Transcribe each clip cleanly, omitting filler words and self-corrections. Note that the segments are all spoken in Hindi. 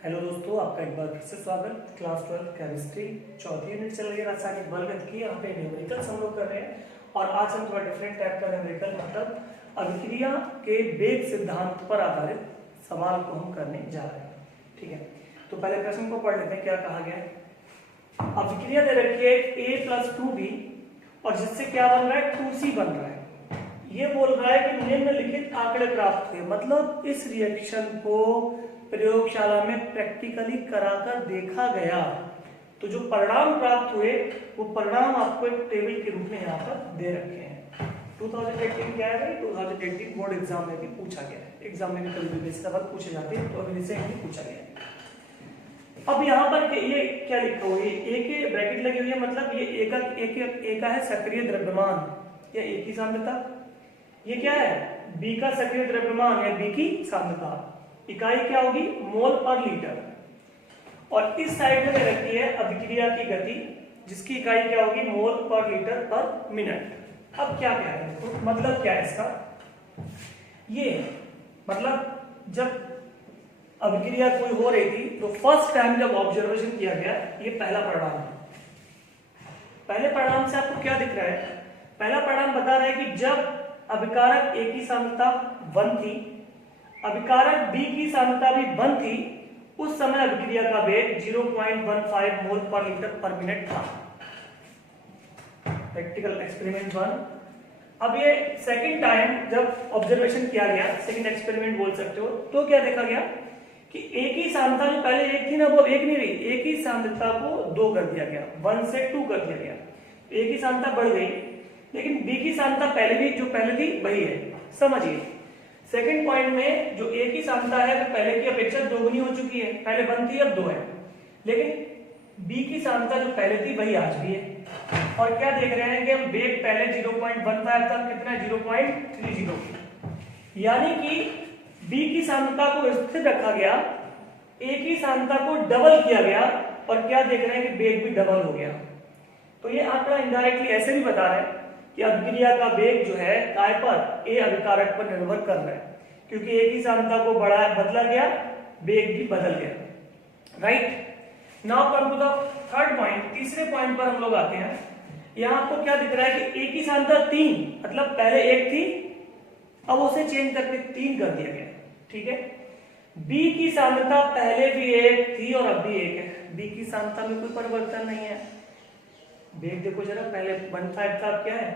हेलो दोस्तों, आपका एक बार फिर से स्वागत। क्लास 12 केमिस्ट्री चौथी यूनिट चल रही है रासायनिक बलगत की। यहाँ पे न्यूमेरिकल्स हम लोग कर रहे हैं और आज हम थोड़ा डिफरेंट टाइप का न्यूमेरिकल मतलब अभिक्रिया के वेग सिद्धांत पर आधारित सवाल को हम करने जा रहे हैं। ठीक है, तो पहले प्रश्न को पढ़ लेते हैं। क्या कहा गया है? अभिक्रिया दे रखी है A+2B और जिससे क्या बन रहा है 2C बन रहा है। ये बोल रहा है कि निम्नलिखित आंकड़े प्राप्त हुए, मतलब इस रिएक्शन को प्रयोगशाला में प्रैक्टिकली कराकर देखा गया तो जो परिणाम प्राप्त हुए वो परिणाम आपको एक टेबल के रूप में यहाँ पर दे रखे हैं। 2018 क्या है भाई? 2018 बोर्ड एग्जाम में भी पूछा गया है। एग्जाम में भी कभी भी बेसिक सवाल पूछे जाते हैं, तो अभी रिसेंटली पूछा गया है। अब यहाँ पर ये क्या लिखा हुआ है? ए के ब्रैकेट लगी हुई है, मतलब ये ए का है सक्रिय द्रव्यमान या ए की सांद्रता। ये क्या है? बी का सक्रिय द्रव्यमान या बी की सांद्रता। इकाई क्या होगी? मोल पर लीटर। और इस साइड में रखी है अभिक्रिया की गति, जिसकी इकाई क्या होगी? मोल पर लीटर पर मिनट। अब क्या कह रहे हैं? तो मतलब क्या है इसका? ये मतलब जब अभिक्रिया कोई हो रही थी तो फर्स्ट टाइम जब ऑब्जर्वेशन किया गया, ये पहला परिणाम है। पहले परिणाम से आपको क्या दिख रहा है? पहला परिणाम बता रहा है कि जब अभिकारक ए की सांद्रता 1 थी, अभिकारक बी की सांद्रता भी 1 थी, उस समय अभिक्रिया का वेग 0.15 मोल पर लीटर पर मिनट था। Practical experiment 1। अब ये सेकंड टाइम जब ऑब्जर्वेशन किया गया, सेकंड एक्सपेरिमेंट बोल सकते हो, तो क्या देखा गया कि ए की सांद्रता जो पहले 1 थी ना, वो 1 नहीं रही। ए की सांद्रता को 2 कर दिया गया, 1 से 2 कर दिया गया। ए की सांद्रता बढ़ गई, लेकिन बी की सांद्रता पहले थी वही है। समझिए, सेकंड पॉइंट में जो ए की सांद्रता है वो पहले की अपेक्षा दोगुनी हो चुकी है। पहले 1 थी, अब 2 है। लेकिन बी की सांद्रता जो पहले थी वही आज भी है। और क्या देख रहे हैं कि हम वेग पहले 0.15 था, कितना? 0.30। यानी कि बी की सांद्रता को स्थिर रखा गया, ए की सांद्रता को डबल किया गया, और क्या देख रहे हैं कि वेग भी डबल हो गया। तो ये आंकड़ा इनडायरेक्टली ऐसे भी बता रहा है कि अभिक्रिया का वेग जो है काय पर? ए अभिकारक पर निर्भर कर रहा है, क्योंकि ए की सांद्रता को बदला गया, वेग भी बदल गया। Right now come to the third point. तीसरे पॉइंट पर हम लोग आते हैं। यहाँ आपको क्या दिख रहा है कि ए की सांद्रता 3, मतलब पहले 1 थी, अब उसे चेंज करके 3 कर दिया गया। ठीक है। बी की सांद्रता पहले भी 1 थी और अब भी 1 है। बी की सांद्रता में कोई परिवर्तन नहीं है। वेग देखो जरा, पहले 1.5 था, अब क्या है?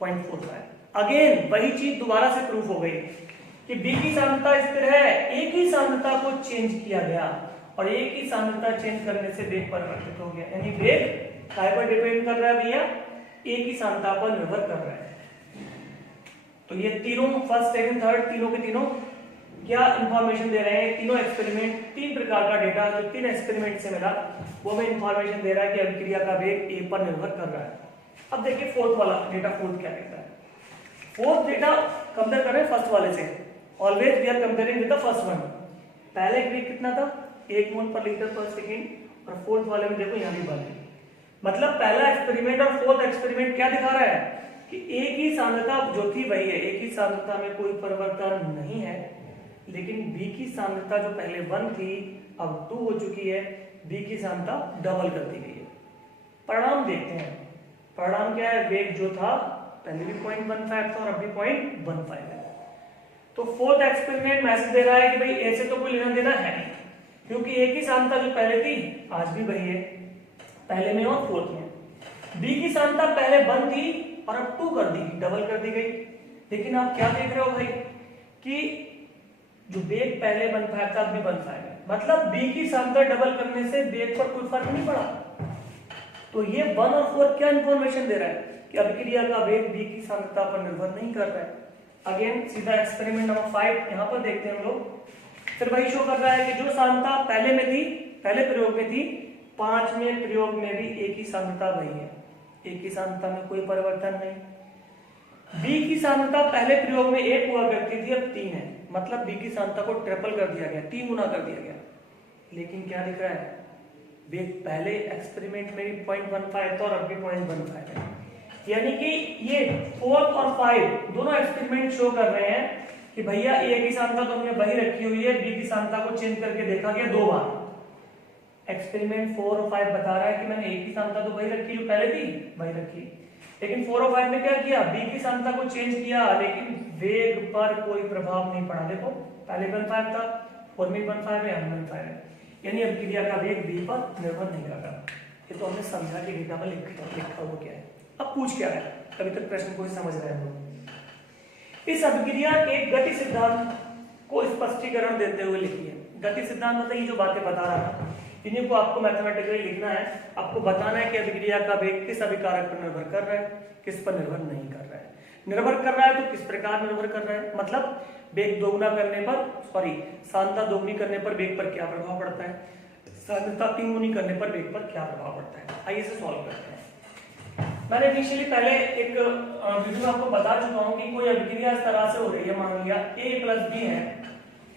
0.45। अगेन वही चीज दोबारा से प्रूफ हो गई कि बी की सांद्रता स्थिर है, ए की सांद्रता को चेंज किया गया, और ए की सांद्रता चेंज करने से वेग परिवर्तित हो गया। यानी वेग काय पर डिपेंड कर रहा है भैया? ए की सांद्रता पर निर्भर कर रहा है। तो ये तीनों, फर्स्ट सेकंड थर्ड, तीनों के तीनों क्या इंफॉर्मेशन दे रहे हैं? तीनों एक्सपेरिमेंट, 3 प्रकार का डेटा जो 3 एक्सपेरिमेंट से मिला, वो हमें इंफॉर्मेशन दे रहा है कि अभिक्रिया का वेग ए पर निर्भर कर रहा है। अब देखिए फोर्थ वाला डेटा, फोर्थ क्या कहता है? फोर्थ डेटा कंपेयर कर रहे हैं फर्स्ट वाले से। Always we are comparing with the first one. पहले वेग कितना था? 1 मोल पर लीटर पर सेकेंड, और फोर्थ वाले में देखो यहाँ भी बढ़। मतलब पहला एक्सपेरिमेंट और फोर्थ एक्सपेरिमेंट क्या दिखा रहा है कि ए की सांद्रता जो थी वही है, ए की सांद्रता में कोई परिवर्तन नहीं है, लेकिन बी की सांद्रता जो पहले 1 थी अब 2 हो चुकी है, बी की सांद्रता डबल कर दी गई है। परिणाम देखते हैं। परिणाम क्या है? वेग जो था पहले भी 0.15 था और अभी 0.15 है। तो फोर्थ एक्सपेरिमेंट मैसेज दे रहा है कि भाई ऐसे तो कोई लेना देना है नहीं, क्योंकि ए की सांद्रता जो पहले थी आज भी वही है, पहले में और फोर्थ में। बी की सांद्रता पहले 1 थी और अब 2 कर दी, डबल कर दी गई। लेकिन आप क्या देख रहे हो भाई कि जो वेग पहले 1.5 था, अभी 1.5 है, मतलब बी की सांद्रता डबल करने से वेग पर कोई फर्क नहीं पड़ा। तो ये 1 और 4 क्या इंफॉर्मेशन दे रहा है कि अभिक्रिया का वेग बी की सांद्रता पर निर्भर नहीं कर रहा है। अगेन सीधा एक्सपेरिमेंट नंबर 5 यहाँ पर देखते हैं हम लोग। फिर वही शो कर रहा है कि जो सांद्रता पहले में थी, पहले प्रयोग में थी, 5वें प्रयोग में भी ए की सांद्रता वही है। ए की सांद्रता में कोई परिवर्तन नहीं। बी की सांद्रता पहले प्रयोग में 1 हुआ करती थी, अब 3 है, मतलब बी की सांद्रता को ट्रिपल कर दिया गया, 3 गुना कर दिया गया। लेकिन क्या दिख रहा है? वेग पहले एक्सपेरिमेंट में भी 0.15 था और अब भी 0.15 है। यानी कि ये 4 और 5 दोनों एक्सपेरिमेंट शो कर रहे हैं कि भैया ए की सांद्रता तो हमने वही रखी हुई है, बी की सांद्रता को चेंज करके देखा गया 2 बार। एक्सपेरिमेंट 4 और 5 बता रहा है कि मैंने ए की सांद्रता तो वही रखी जो पहले थी, वही रखी, लेकिन 4 और 5 में क्या किया, बी की सांद्रता को चेंज किया, लेकिन वेग पर कोई प्रभाव नहीं पड़ा। देखो पहले 1.5 था, 4 में 1.5 है, 1.5 है, यानी अभिक्रिया का वेग बी पर निर्भर नहीं करता। ये तो हमने समझा कि डेटा में लिखा हुआ क्या है। अब पूछ क्या है, अभी तक प्रश्न को समझ रहे हैं हम। इस अभिक्रिया के गति सिद्धांत को स्पष्टीकरण देते हुए लिखिए। गति सिद्धांत मतलब ये जो बातें बता रहा था, इन्हीं को आपको मैथमेटिकली लिखना है। आपको बताना है कि अभिक्रिया का वेग किस अभिकारक पर निर्भर कर रहा है, किस पर निर्भर नहीं कर रहा है। निर्भर कर रहा है तो किस प्रकार निर्भर कर रहा है, मतलब वेग दोगुना करने पर, सांद्रता दोगुनी करने पर वेग पर क्या प्रभाव पड़ता है, सांद्रता 3 गुनी करने पर वेग पर क्या प्रभाव पड़ता है। आइए इसे सॉल्व करते हैं। मैंने इनिशियली पहले एक वीडियो में आपको बता चुका हूं कि कोई अभिक्रिया इस तरह से हो रही है, मान लिया A + B है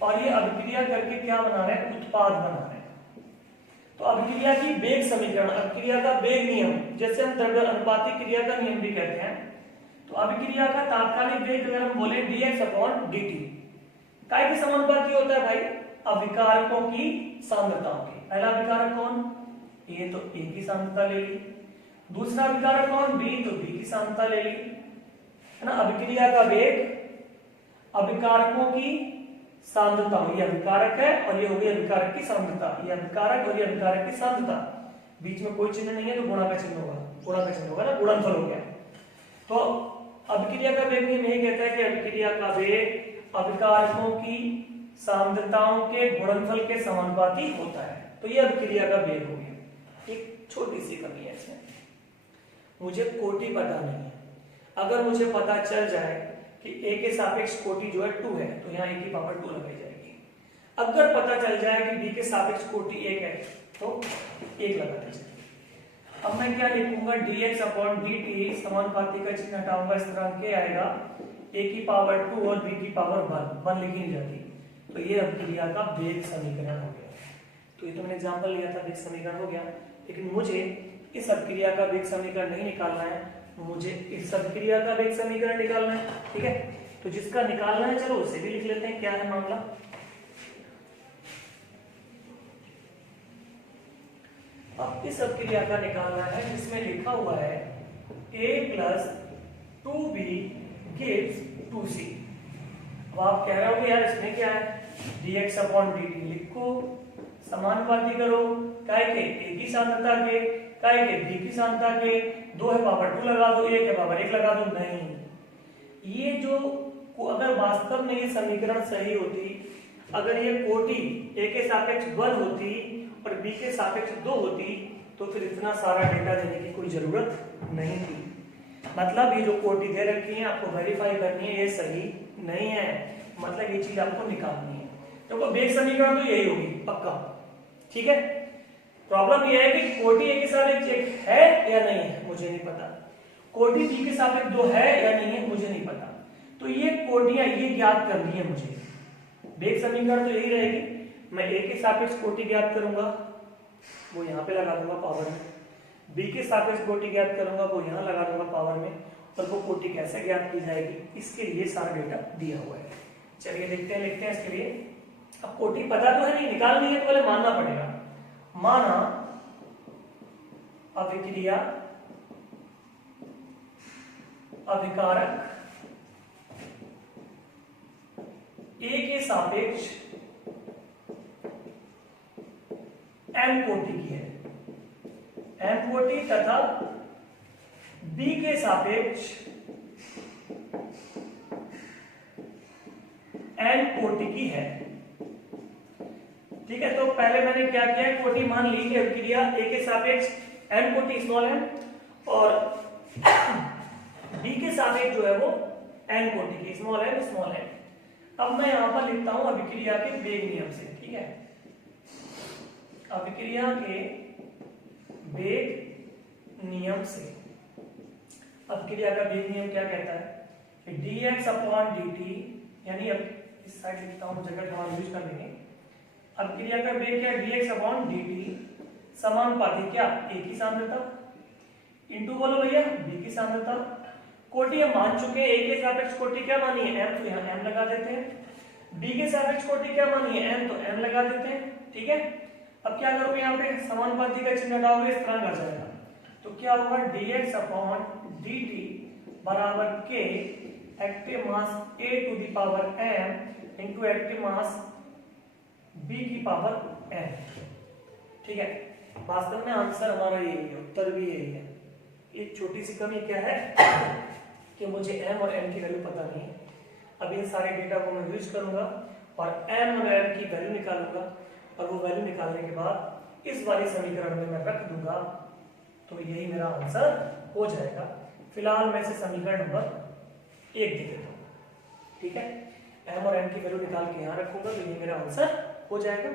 और ये अभिक्रिया करके क्या बना रहे हैं, उत्पाद बना रहे हैं। तो अभिक्रिया की वेग समीकरण, अभिक्रिया का वेग नियम, जैसे हम द्रव्य अनुपाती क्रिया का नियम भी कहते हैं, तो अभिक्रिया का तात्कालिक वेग अगर हम बोले dx/dt, काय के समानुपाती होता है भाई, अभिकारकों की सांद्रताओं की। पहला अभिकारक कौन, A, तो A की सांद्रता ले ली, दूसरा अभिकारक कौन, B, तो B की सांद्रता ले ली, है ना। अभिक्रिया का वेग अभिकारकों की सांद्रता, ये अभिकारक है और ये हो गई अभिकारक की सांद्रता, ये अभिकारक और ये अभिकारक की सांद्रता, बीच में कोई चिन्ह नहीं है तो गुणा का चिन्ह होगा, गुणा का चिन्ह होगा ना, गुणनफल हो गया। तो अभिक्रिया का वेग नियम यही कहता है कि अभिक्रिया का वेग अभिकारकों की सांद्रताओं के गुणनफल के समानुपाती होता है। तो ये अभिक्रिया का वेग हो गया। एक छोटी सी कमी है इसमें, मुझे कोटि पता नहीं है। अगर मुझे पता चल जाए कि A के सापेक्ष कोटि जो है 2 है, तो यहाँ A की पावर 2 लगाई जाएगी। अगर पता चल जाए कि B के सापेक्ष कोटि 1 है, तो 1 लगा दीजिए। अब मैं क्या लिखूंगा, dx/dt समानुपाती का चिन्ह हटाऊंगा, इस तरह के आएगा A की पावर 2 और B की पावर 1 लिखी नहीं जाती। तो ये अभिक्रिया का वेग समीकरण हो गया। तो ये तो मैंने एग्जांपल लिया था, वेग समीकरण हो गया, लेकिन मुझे इस अभिक्रिया का वेग समीकरण नहीं निकालना है, मुझे इस अभिक्रिया का वेग समीकरण निकालना है। ठीक है, तो जिसका निकालना है चलो उसे भी लिख लेते हैं। क्या है मामला, अब इस अभिक्रिया का निकालना है जिसमें लिखा हुआ है A + 2B gives 2C। अब आप कह रहे हो यार इसमें क्या है, dx/dt लिखो, समानुपाती करो, काय के A की सांद्रता के, काय के B की सांद्रता के, 2 है पावर 2 लगा दो, 1 है पावर 1 लगा दो। नहीं, ये जो अगर वास्तव में ये समीकरण सही होती, अगर ये कोटि A के सापेक्ष 1 होती और B के सापेक्ष 2 होती, तो फिर इतना सारा डेटा देने की कोई जरूरत नहीं थी। मतलब ये जो कोटि दे रखी है आपको वेरीफाई करनी है, ये सही नहीं है, मतलब ये चीज आपको निकालनी है। तो वेग समीकरण तो यही होगी पक्का। ठीक है, प्रॉब्लम ये है कि कोटि A के सापेक्ष 1 है या नहीं है, मुझे नहीं पता। कोटि B के सापेक्ष 2 है या नहीं है, मुझे नहीं पता। तो ये कोटियां ये ज्ञात करनी है मुझे। वेग समीकरण तो यही रहेगी, मैं A के सापेक्ष कोटि ज्ञात करूंगा, वो यहाँ पे लगा दूंगा पावर में, B के सापेक्ष कोटि ज्ञात करूंगा, वो यहाँ लगा दूंगा पावर में, और वो कोटि कैसे ज्ञात की जाएगी, इसके लिए सारा डेटा दिया हुआ है। चलिए लिखते हैं इसके लिए। अब कोटि पता तो है नहीं, निकालनी है तो पहले मानना पड़ेगा। माना अभिक्रिया अभिकारक A के सापेक्ष M कोटि की है, M कोटि तथा B के सापेक्ष N कोटि की है। ठीक है, तो पहले मैंने क्या किया, कोटि मान ली कि अभिक्रिया A के सापेक्ष N कोटि स्मॉल m और B के सापेक्ष जो है वो N कोटि की स्मॉल m। अब मैं यहां पर लिखता हूं अभिक्रिया के वेग नियम से। ठीक है, अभिक्रिया के वेग नियम से, अभिक्रिया का वेग नियम क्या कहता है कि dx/dt, यानी अब इस साइड लिखता हूं, जगह थोड़ा यूज कर लेंगे। अभिक्रिया का वेग क्या है, dx/dt समानुपाती क्या, A की सांद्रता इंटू बोलो भैया B की सांद्रता, कोटि हम मान चुके हैं, ए के सापेक्ष कोटि क्या मानी है m, तो यहाँ m लगा देते हैं। b के सापेक्ष कोटि क्या मानी है n, तो m लगा देते हैं। ठीक है, अब क्या करोगे यहाँ पे समानुपाती का चिन्ह हटाओगे, इस तरह आ जाएगा, तो क्या होगा dx अपॉन dt बराबर k active mass a to the power m into active mass b की पावर n। ठीक है, वास्तव में आंसर हमारा यही है, उत्तर भी यही है। एक छोटी सी कमी क्या है कि मुझे m और n की वैल्यू पता नहीं है। अब इन सारे डेटा को मैं यूज करूंगा और m और n की वैल्यू निकालूंगा, और वो वैल्यू निकालने के बाद इस वाले समीकरण में मैं रख दूंगा, तो यही मेरा आंसर हो जाएगा। फिलहाल मैं इसे समीकरण नंबर 1 दे देता हूं। ठीक है, m और n की वैल्यू निकाल के यहाँ रखूंगा, तो ये मेरा आंसर हो जाएगा।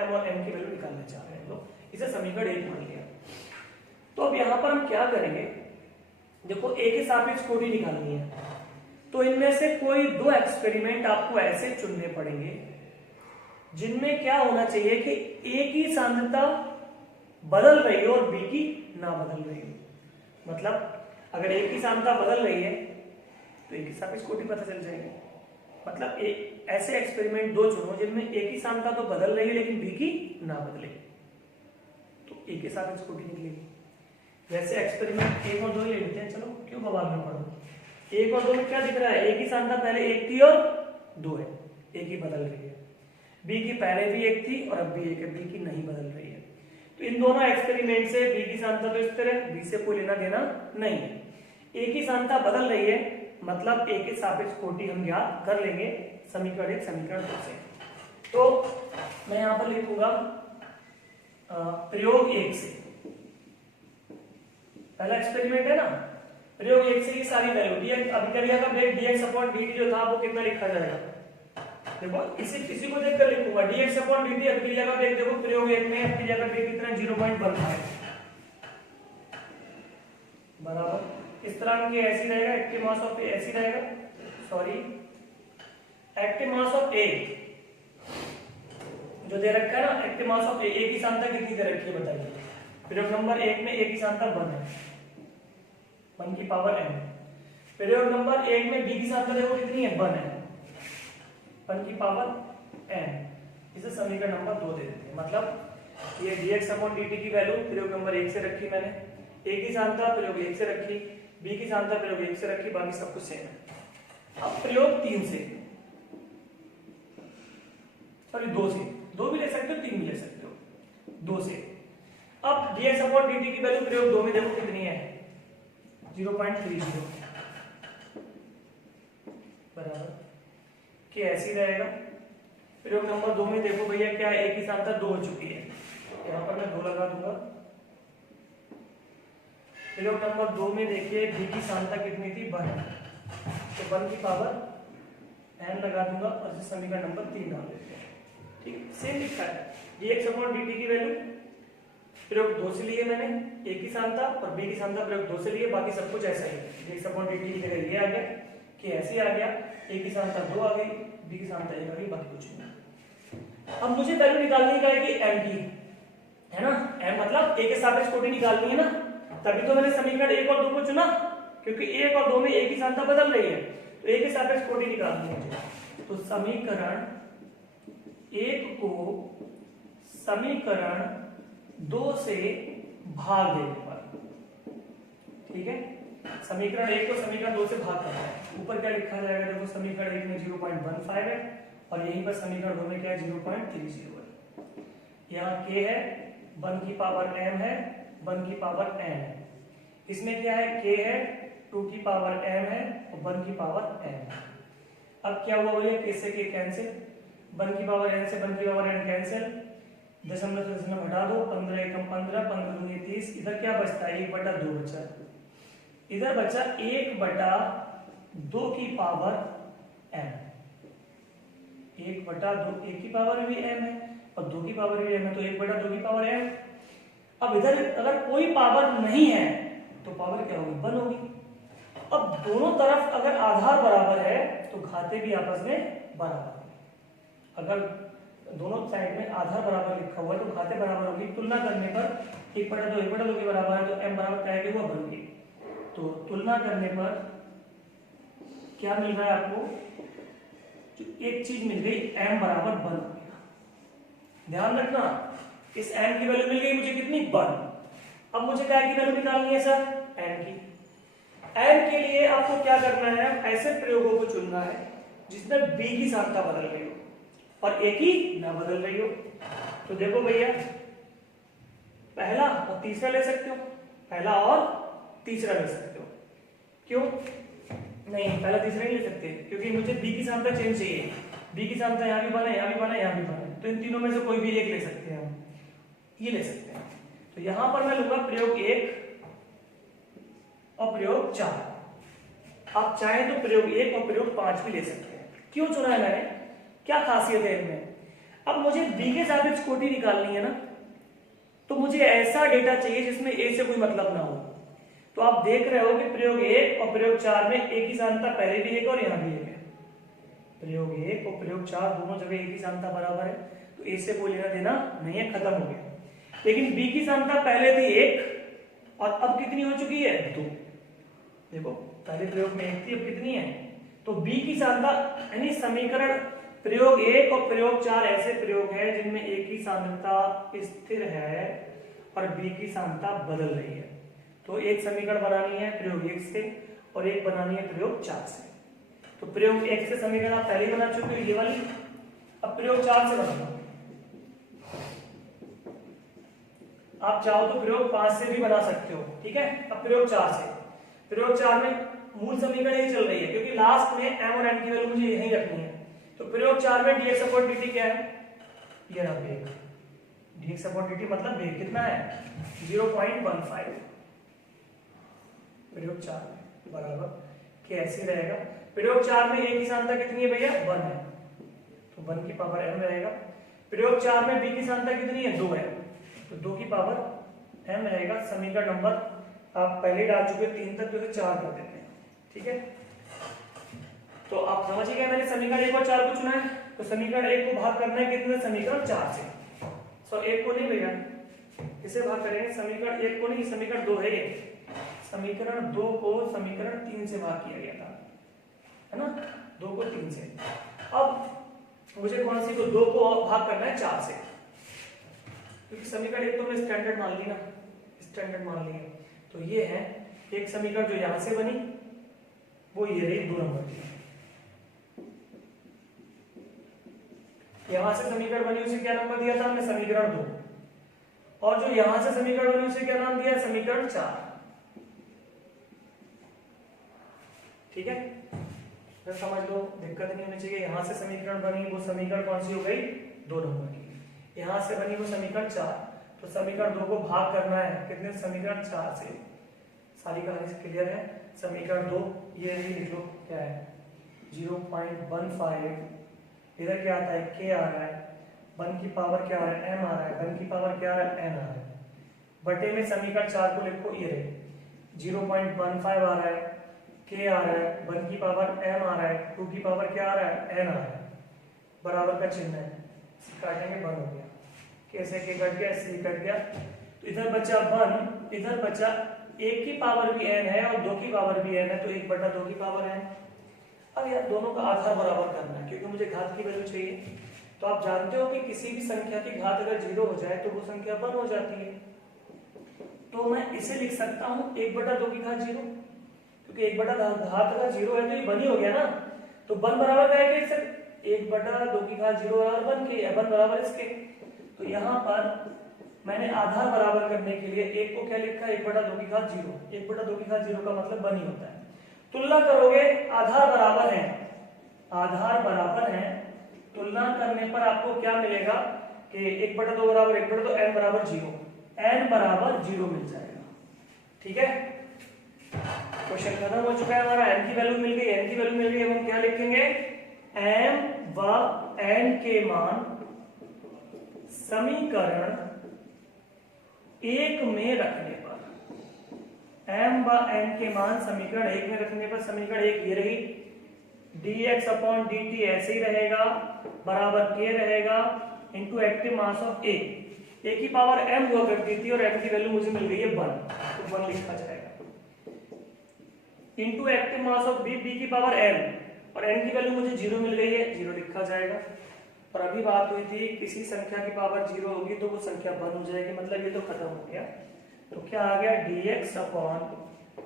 m और n की वैल्यू निकालना चाह रहे हैं लोग, इसे समीकरण 1 मान लिया। तो अब यहाँ पर हम क्या करेंगे, देखो a के सापेक्ष कोटि निकालनी है, तो इनमें से कोई दो एक्सपेरिमेंट आपको ऐसे चुनने पड़ेंगे जिनमें क्या होना चाहिए कि a की सांद्रता बदल रही हो और b की ना बदल रही हो। मतलब अगर a की सांद्रता बदल रही है तो a की सापेक्ष कोटि पता चल जाएगी। मतलब ऐसे एक्सपेरिमेंट दो चुनो जिनमें a की सांद्रता तो बदल रही है लेकिन b की ना बदले, तो a के सापेक्ष कोटि निकलेगी। वैसे एक्सपेरिमेंट 1 और 2 ले लेते हैं, चलो क्यों बवाल में पढ़ो। 1 और 2 में क्या दिख रहा है, a की सांद्रता पहले 1 थी और 2 है, a की बदल रही है। b की पहले भी 1 थी और अब भी 1 है, b की नहीं बदल रही है। तो इन दोनों एक्सपेरिमेंट से b की सांद्रता तो इस तरह, b से कोई लेना देना नहीं है। a की सांद्रता बदल रही है, मतलब a के सापेक्ष कोटि हम ज्ञात कर लेंगे समीकरण 1 समीकरण 2 से। तो मैं यहां पर लिखूंगा प्रयोग 1 से, पहला एक्सपेरिमेंट है ना, प्रयोग 1 से ये सारी वैल्यू dx, अभिक्रिया का वेग dx अपॉन dt जो था वो कितना लिखा जाएगा, देखो इसी को देखकर लिखूंगा। dx अपॉन dt अभिक्रिया का वेग, देखो प्रयोग 1 में अभिक्रिया का वेग कितना 0.15 बराबर इस तरह के ऐसी रहेगा, एक्टिव मास ऑफ ए ऐसी रहेगा, सॉरी एक्टिव मास ऑफ ए जो दे रखा है ना, एक्टिव मास ऑफ ए की सांद्रता कितनी दे रखी है बताइए। प्रयोग नंबर 1 में ए की सांद्रता 1 है, 1 की पावर n। प्रयोग नंबर 1 में b की सांद्रता देखो कितनी है, 1 है, 1 की पावर n। इसे समीकरण नंबर 2 दे देते हैं। मतलब ये dx अपॉन dt की वैल्यू प्रयोग नंबर 1 से रखी मैंने, a की सांद्रता प्रयोग 1 से रखी, b की सांद्रता प्रयोग 1 से रखी, बाकी सब कुछ सेम है। अब प्रयोग 3 से, सॉरी 2 से, 2 भी ले सकते हो 3 भी ले सकते हो, 2 से। अब dx अपॉन dt की वैल्यू प्रयोग 2 में देखो कितनी है, 0.30 बराबर कि ऐसी रहेगा। प्रयोग नंबर 2 में देखो भैया क्या a की सांद्रता 2 हो चुकी है, यहाँ पर मैं 2 लगा दूंगा। प्रयोग नंबर 2 में देखिए b की सांद्रता कितनी थी, 1 है, तो 1 की पावर n लगा दूंगा और इसे समीकरण नंबर 3 डाल देते हैं। ठीक, सेम लिखा है dx अपॉन dt की वैल्यू प्रयोग 2 से लिए मैंने, a की सांद्रता और b की सांद्रता प्रयोग 2 से लिए, बाकी सब कुछ ऐसा ही है। dx अपॉन dt की जगह ये आ गया कि ऐसे आ गया, a की सांद्रता 2 आ गई, b की सांद्रता 1 आ गई, बाकी कुछ नहीं। अब मुझे वैल्यू निकालनी है कि m की, है ना, m मतलब a के सापेक्ष कोटि निकालनी है ना, तभी तो मैंने समीकरण 1 और 2 को चुना, क्योंकि 1 और 2 में a की सांद्रता बदल रही है, तो a के सापेक्ष कोटि निकालनी है मुझे। तो समीकरण 1 को समीकरण 2 से भाग देने पर, ठीक है, समीकरण 1 को समीकरण 2 से भाग करना है। ऊपर क्या लिखा जाएगा, देखो समीकरण 1 में 0.15 है और यहीं पर समीकरण 2 में क्या है 0.30 है। यहाँ k है, 1 की पावर m है, 1 की पावर n है, इसमें क्या है k है, 2 की पावर m है और 1 की पावर n है। अब क्या हुआ भैया, k से k कैंसिल, 1 की पावर n से 1 की पावर n कैंसिल, दशमलव से दशमलव हटा दो, 15 एकम 15, 15 दूनी 30, इधर क्या बचता है 1/2 बचा, इधर बचा 1/2 की पावर m, 1/2, 1 की पावर भी m है और 2 की पावर भी m है, तो 1/2 की पावर m। अब इधर अगर कोई पावर नहीं है तो पावर क्या होगी, 1 होगी। अब दोनों तरफ अगर आधार बराबर है तो घाते भी आपस में बराबर है। अगर दोनों साइड में आधार बराबर लिखा हुआ है तो घाते बराबर होगी। तुलना करने पर 1/2 1/2 के बराबर है तो m बराबर क्या है, 1 होगी। तो तुलना करने पर क्या मिल रहा है आपको, जो एक चीज मिल गई m बराबर 1 हो गया। ध्यान रखना, इस m की वैल्यू मिल गई मुझे कितनी 1। अब मुझे क्या की वैल्यू निकालनी है सर, n की। n के लिए आपको क्या करना है, ऐसे प्रयोगों को चुनना है जिसमें b की सांख्यता बदल रही हो और a की ना बदल रही हो। तो देखो भैया, पहला और तीसरा ले सकते हो, पहला और तीसरा ले सकते हो। क्यों नहीं, पहला तीसरा नहीं ले सकते, क्योंकि मुझे b की सांख्यता चेंज चाहिए। b की सांख्यता यहाँ भी बना, यहाँ भी बना, यहाँ भी बना, तो इन तीनों में से कोई भी एक ले सकते हैं हम, ये ले सकते हैं। तो यहां पर मैं लूंगा प्रयोग 1 और प्रयोग 4। आप चाहे तो प्रयोग 1 और प्रयोग 5 भी ले सकते हैं। क्यों चुना है मैंने, क्या खासियत है इनमें। अब मुझे b के सापेक्ष कोटि निकालनी है ना, तो मुझे ऐसा डेटा चाहिए जिसमें a से कोई मतलब ना हो। तो आप देख रहे हो कि प्रयोग 1 और प्रयोग 4 में a की सांख्यता पहले भी 1 और यहाँ भी 1 है। प्रयोग 1 और प्रयोग 4 दोनों जगह a की सांख्यता बराबर है, तो a से कोई लेना देना नहीं है, खत्म हो गया। लेकिन b की सांख्यता पहले थी 1 और अब कितनी हो चुकी है, 2। देखो पहले प्रयोग में 1 थी, अब कितनी है, तो b की सांख्यता यानी समीकरण प्रयोग 1 और प्रयोग 4 ऐसे प्रयोग है जिनमें a की सांख्यता स्थिर है और b की सांख्यता बदल रही है। तो एक समीकरण बनानी है प्रयोग 1 से और एक बनानी है प्रयोग 4 से। तो प्रयोग 1 से समीकरण आप पहले ही बना चुके हो, ये वाली। अब प्रयोग 4 से बनाना, आप चाहो तो प्रयोग 5 से भी बना सकते हो, ठीक है। अब प्रयोग 4 से, प्रयोग 4 में मूल समीकरण यही चल रही है, क्योंकि लास्ट में m और n की वैल्यू मुझे यही रखनी है। तो प्रयोग 4 में dx अपॉन dt क्या है, ये रहा वेग। dx अपॉन dt मतलब वेग कितना है, 0.15। प्रयोग 4 में बराबर कैसे रहेगा, प्रयोग 4 में a की सांख्यता कितनी है भैया, 1 है, तो 1 की पावर m रहेगा। प्रयोग 4 में b की सांख्यता कितनी है, 2 है, तो 2 की पावर m रहेगा। समीकरण नंबर आप पहले डाल चुके 3 तक, तो 4 कर देते हैं, ठीक है। तो आप समझ गए मैंने समीकरण 1 और 4 को चुना है। तो समीकरण 1 को भाग करना है कितने, समीकरण 4 से। सो 1 को नहीं भैया, इसे भाग करेंगे, समीकरण 1 को नहीं, समीकरण 2 है ये। समीकरण 2 को समीकरण 3 से भाग किया गया था, है ना, 2 को 3 से। अब मुझे कौन सी को, 2 को भाग करना है 4 से, क्योंकि समीकरण 1 तो मैं स्टैंडर्ड मान ली ना, स्टैंडर्ड मान ली है। तो ये है एक समीकरण जो यहां से बनी, वो ये रही 2 नंबर की। यहां से समीकरण बनी उसे क्या नंबर दिया था हमने, समीकरण 2। और जो यहां से समीकरण बनी उसे क्या नाम दिया, समीकरण 4, ठीक है। तो समझ लो, दिक्कत नहीं होनी चाहिए। यहां से समीकरण बनी, वो समीकरण कौन सी हो गई, 2 नंबर की। यहां से बनी वो समीकरण 4, तो समीकरण 2 को भाग करना है कितने, समीकरण 4 से। सारी कहानी क्लियर है। समीकरण 2 ये नहीं, लिख लो क्या है, 0.15, इधर क्या आता है, k आ रहा है, 1 की पावर क्या आ रहा है, m आ रहा है, 1 की पावर क्या आ रहा है, n आ रहा है, बटे में समीकरण 4 को लिखो, ये रहे 0.15 आ रहा है, k आ रहा है, 1 की पावर m आ रहा है, 2 की पावर क्या आ रहा है, n आ रहा है, बराबर का चिन्ह है, काटेंगे, बंद हो गया, कैसे k कट गया, c कट गया, तो इधर बचा 1, इधर बचा 1 की पावर भी n है और 2 की पावर भी n है, तो 1/2 की पावर n। अब यार दोनों का आधार बराबर करना है, क्योंकि मुझे घात की वैल्यू चाहिए। तो आप जानते हो कि किसी भी संख्या की घात अगर 0 हो जाए तो वो संख्या 1 हो जाती है। तो मैं इसे लिख सकता हूं 1/2 की घात 0, क्योंकि 1/2 घात अगर 0 है तो ये 1 ही हो गया ना। तो 1 बराबर क्या है, सर 1/2 की घात 0 बराबर 1 के, 1 बराबर इसके। तो यहाँ पर मैंने आधार बराबर करने के लिए 1 को क्या लिखा, 1/2 की घात 0। 1/2 की घात 0 का मतलब 1 ही होता है। तुलना करोगे, आधार बराबर है, आधार बराबर है, तुलना करने पर आपको क्या मिलेगा कि 1/2 बराबर 1/2, n बराबर 0, n बराबर 0 मिल जाएगा, ठीक है। क्वेश्चन खत्म हो चुका है हमारा, n की वैल्यू मिल गई, n की वैल्यू मिल गई। हम क्या लिखेंगे, m व n के मान समीकरण 1 में रखने पर, m व n के मान समीकरण 1 में रखने पर, समीकरण 1 ये रही, dx अपॉन dt ऐसे ही रहेगा, बराबर k रहेगा into active mass of a। a की पावर m हुआ करती थी और m की वैल्यू मुझे मिल गई है 1, तो 1 लिखा जाएगा, into active mass of b, b की पावर m, और n की वैल्यू मुझे 0 मिल गई है, 0 लिखा जाएगा। और अभी बात हुई थी किसी संख्या की पावर 0 होगी तो वो संख्या 1 हो जाएगी, मतलब ये तो खत्म हो गया। तो क्या आ गया, dx अपॉन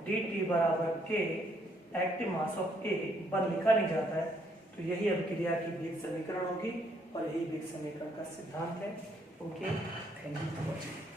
dt बराबर k active mass of A, 1 लिखा नहीं जाता है, तो यही अभिक्रिया की वेग समीकरण होगी और यही वेग समीकरण का सिद्धांत है। Okay, thank you for watching.